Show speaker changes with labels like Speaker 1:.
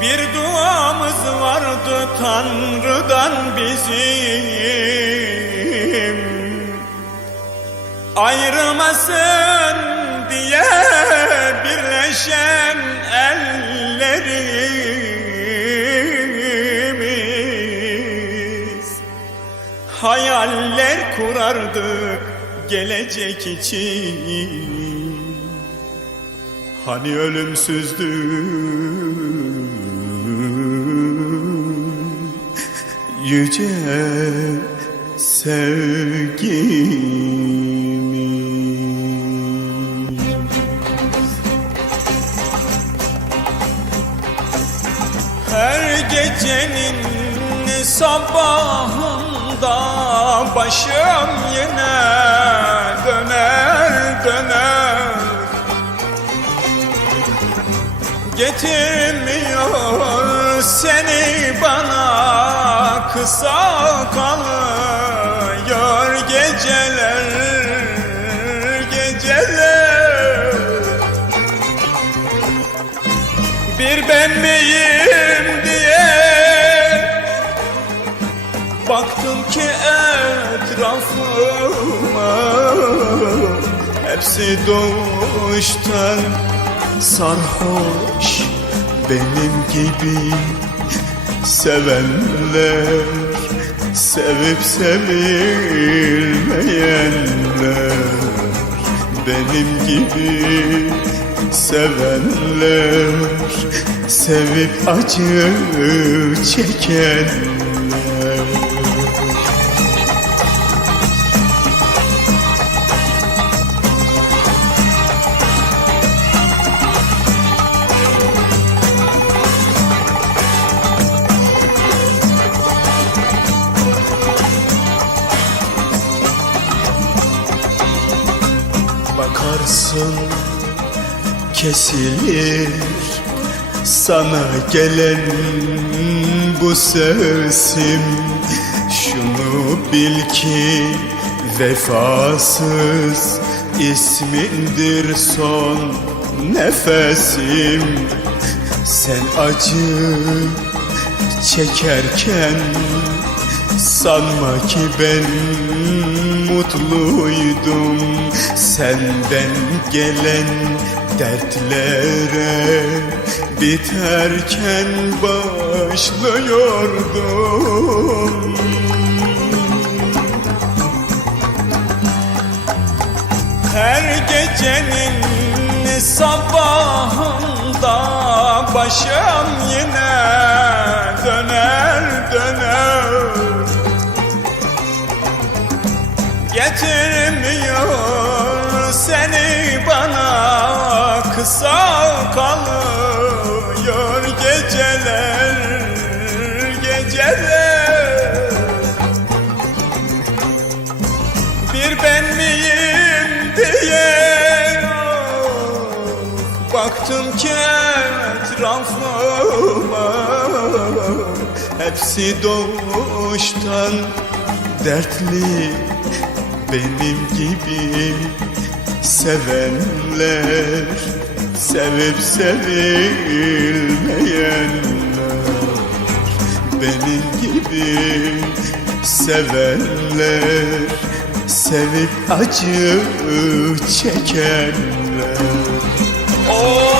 Speaker 1: Bir duamız vardı Tanrı'dan bizim. Ayrılmasın diye birleşen ellerimiz. Hayaller kurardık gelecek için Hani ölümsüzdü? Yüce sevgimiz. Her gecenin sabahında başım yine Getirmiyor seni bana. Kısa kalıyor geceler geceler. Bir ben miyim diye Baktım ki etrafıma Hepsi doğuştan sarhoş Benim gibi sevenler Sevip sevilmeyenler. Benim gibi sevenler Sevip acı çekenler Bakarsın kesilir. Sana gelen bu sesim Şunu bil ki vefasız ismindir son nefesim. Sen acı çekerken Sanma ki ben mutluydum. Senden gelen dertlere Biterken başlıyordum. Her gecenin sabahında başım yine döner döner Getirmiyor seni bana kısa kalıyor geceler geceler. Bir ben miyim diye Baktım ki etrafıma. Hepsi doğuştan dertli Benim gibi sevenler Sevip sevilmeyenler. Benim gibi sevenler Sevip acı çekenler. Oh